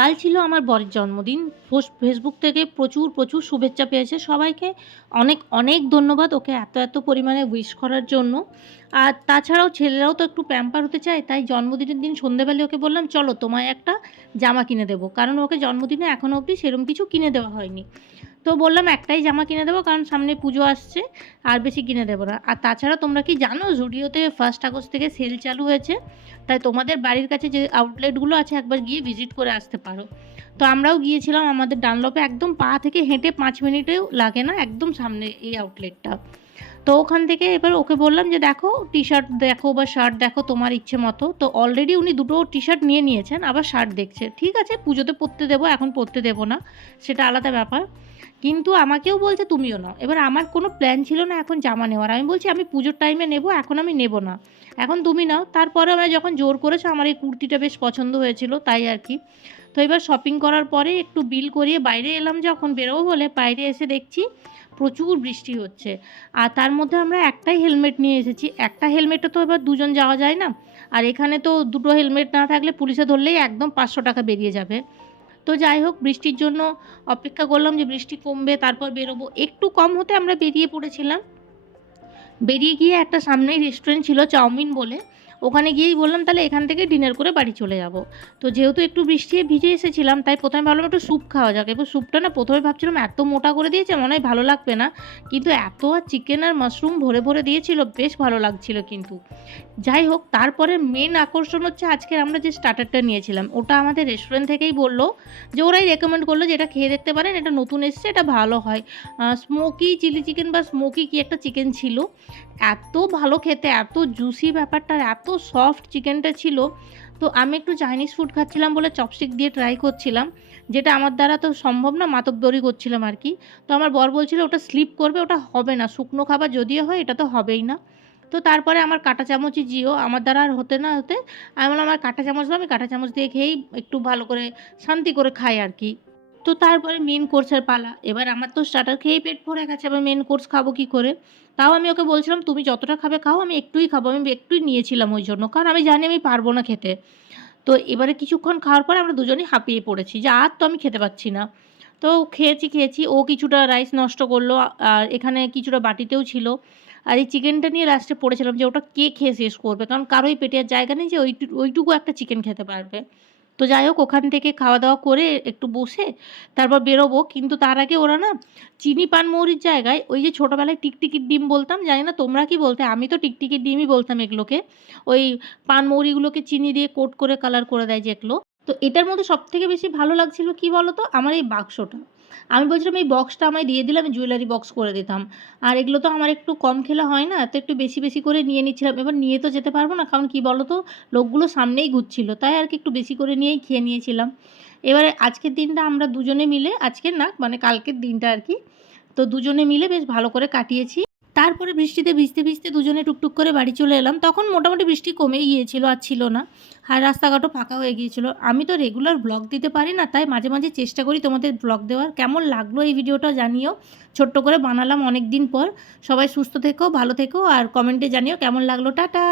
কাল ছিল আমার বরের জন্মদিন। ফোস- ফেসবুক থেকে প্রচুর প্রচুর শুভেচ্ছা পেয়েছে সবাইকে। অনেক অনেক ধন্যবাদ ওকে এত এত পরিমাণে উইশ করার জন্য। আর তাছাড়াও ছেলেরাও তো একটু প্যাম্পার হতে চায়, তাই জন্মদিনের দিন সন্ধেবেলায় ওকে বললাম, চলো তোমায় একটা জামা কিনে দেবো। কারণ ওকে জন্মদিনে এখনও অবধি সেরম কিছু কিনে দেওয়া হয়নি। তো বললাম একটাই জামা কিনে দেবো, কারণ সামনে পুজো আসছে, আর বেশি কিনে দেবো না। আর তাছাড়া তোমরা কি জানো জুডিওতে ফার্স্ট আগস্ট থেকে সেল চালু হয়েছে, তাই তোমাদের বাড়ির কাছে যে আউটলেটগুলো আছে একবার গিয়ে ভিজিট করে আসতে পারো। তো আমরাও গিয়েছিলাম, আমাদের ডানলপে একদম পা থেকে হেঁটে পাঁচ মিনিটেও লাগে না, একদম সামনে এই আউটলেটটা তো ওখান থেকে এবার ওকে বললাম যে, দেখো টি শার্ট দেখো বা শার্ট দেখো তোমার ইচ্ছে মতো। তো অলরেডি উনি দুটো টি শার্ট নিয়ে নিয়েছেন, আবার শার্ট দেখছে। ঠিক আছে, পুজোতে পরতে দেবো, এখন পরতে দেবো না, সেটা আলাদা ব্যাপার। কিন্তু আমাকেও বলছে তুমিও নাও। এবার আমার কোনো প্ল্যান ছিল না এখন জামা নেওয়ার। আমি বলছি, আমি পুজোর টাইমে নেব, এখন আমি নেব না। এখন তুমি নাও। তারপরে আমরা যখন জোর করেছ, আমার এই কুর্তিটা বেশ পছন্দ হয়েছিল, তাই আর কি। তো এবার শপিং করার পরে একটু বিল করিয়ে বাইরে এলাম যখন, বেরোবো বলে বাইরে এসে দেখছি প্রচুর বৃষ্টি হচ্ছে। আর তার মধ্যে আমরা একটাই হেলমেট নিয়ে এসেছি। একটা হেলমেটে তো এবার দুজন যাওয়া যায় না। আর এখানে তো দুটো হেলমেট না থাকলে পুলিশে ধরলেই একদম পাঁচশো টাকা বেরিয়ে যাবে। তো যাই হোক, বৃষ্টির জন্য অপেক্ষা করলাম যে বৃষ্টি কমবে, তারপর বেরোবো। একটু কম হতে আমরা বেরিয়ে পড়েছিলাম। বেরিয়ে গিয়ে একটা সামনেই রেস্টুরেন্ট ছিল, চাউমিন বলে। ওখানে গিয়েই বললাম, তাহলে এখান থেকে ডিনার করে বাড়ি চলে যাব। তো যেহেতু একটু বৃষ্টি ভিজে এসেছিলাম, তাই প্রথমে ভাবলাম একটু স্যুপ খাওয়া যাক। এবার স্যুপটা না প্রথমে ভাবছিলাম এত মোটা করে দিয়েছে, মনে হয় ভালো লাগবে না। কিন্তু এত আর চিকেন আর মাশরুম ভরে ভরে দিয়েছিল, বেশ ভালো লাগছিল কিন্তু। যাই হোক, তারপরে মেন আকর্ষণ হচ্ছে আজকের আমরা যে স্টার্টারটা নিয়েছিলাম। ওটা আমাদের রেস্টুরেন্ট থেকেই বলল যে ওরাই রেকমেন্ড করল যে এটা খেয়ে দেখতে পারেন, এটা নতুন এসছে, এটা ভালো হয়। স্মোকি চিলি চিকেন বা স্মোকি কি একটা চিকেন ছিল, এত ভালো খেতে, এত জুসি ব্যাপারটা, এত সফট চিকেনটা ছিল, তো আমি একটু চাইনিজ ফুড খাচ্ছিলাম বলে চপস্টিক দিয়ে ট্রাই করছিলাম, যেটা আমার দ্বারা তো সম্ভব না মাতকদরি করছিলাম আর কি। তো আমার বর বলছিল, ওটা স্লিপ করবে, ওটা হবে না, শুকনো খাবার যদিও হয়, এটা তো হবেই না। তো তারপরে আমার কাঁটা চামচই জিও, আমার দ্বারা আর হতে না হতে, আমি বললাম, আমার কাঁটা চামচ আমি কাঁটা চামচ দিয়ে খেয়েই একটু ভালো করে শান্তি করে খাই আর কি। তো তারপরে মেন কোর্সের পালা। এবার আমার তো স্টার্টার খেয়েই পেট ভরে গেছে আবার মেন কোর্স খাব কি করে? তাও আমি ওকে বলছিলাম, তুমি যতটা খাবে খাও, আমি একটুই খাব। আমি একটুই নিয়েছিলাম ওই জন্য, কারণ আমি জানি আমি পারব না খেতে। তো এবারে কিছুক্ষণ খাওয়ার পর আমরা দুজনেই হাঁপিয়ে পড়েছি, যে আর তো আমি খেতে পাচ্ছি না। তো খেয়েছি খেয়েছি, ও কিছুটা রাইস নষ্ট করল, আর এখানে কিছুটা বাটিতেও ছিল। আর এই চিকেনটা নিয়ে লাস্টে পড়েছিলাম যে ওটা কে খেয়ে শেষ করবে? কারণ কারোই পেটে আর জায়গা নেই যে ওইটু ওইটুকু একটা চিকেন খেতে পারবে। তো যাই হোক, ওখান থেকে খাওয়া দাওয়া করে একটু বসে তারপর বেরোবো। কিন্তু তার আগে ওরা না চিনি পান মৌরির জায়গায় ওই যে ছোটোবেলায় টিকটিকির ডিম বলতাম, জানি না তোমরা কি বলতে? আমি তো টিকটিকির ডিমই বলতাম এগুলোকে। ওই পান মৌরিগুলোকে চিনি দিয়ে কোট করে কালার করে দেয় যেগুলো তো এটার মধ্যে সব থেকে বেশি ভালো লাগছিল কি বলতো? আমার এই বাক্সটা। আমি বলছিলাম এই বক্সটা আমায় দিয়ে দিলে আমি জুয়েলারি বক্স করে দিতাম। আর এগুলো তো আমার একটু কম খেলা হয় না, তো একটু বেশি বেশি করে নিয়ে নিচ্ছিলাম। এবার নিয়ে তো যেতে পারব না, কারণ কি বলো তো লোকগুলো সামনেই ঘুরছিল, তাই আর কি একটু বেশি করে নিয়েই খেয়ে নিয়েছিলাম। এবারে আজকের দিনটা আমরা দুজনে মিলে, আজকের না মানে কালকের দিনটা আর কি, তো দুজনে মিলে বেশ ভালো করে কাটিয়েছি। তারপরে বৃষ্টিতে ভিজতে ভিজতে দুজনে টুকটুক করে বাড়ি চলে এলাম। তখন মোটামুটি বৃষ্টি কমে গিয়েছিল আর ছিল না। আর রাস্তাঘাটও ফাঁকা হয়ে গিয়েছিল। আমি তো রেগুলার ব্লগ দিতে পারি না, তাই মাঝে মাঝে চেষ্টা করি তোমাদের ব্লগ দেওয়ার। কেমন লাগল এই ভিডিওটা জানিও। ছোট্ট করে বানালাম অনেক দিন পর। সবাই সুস্থ থেকো, ভালো থেকো, আর কমেন্টে জানিও কেমন লাগল। টাটা!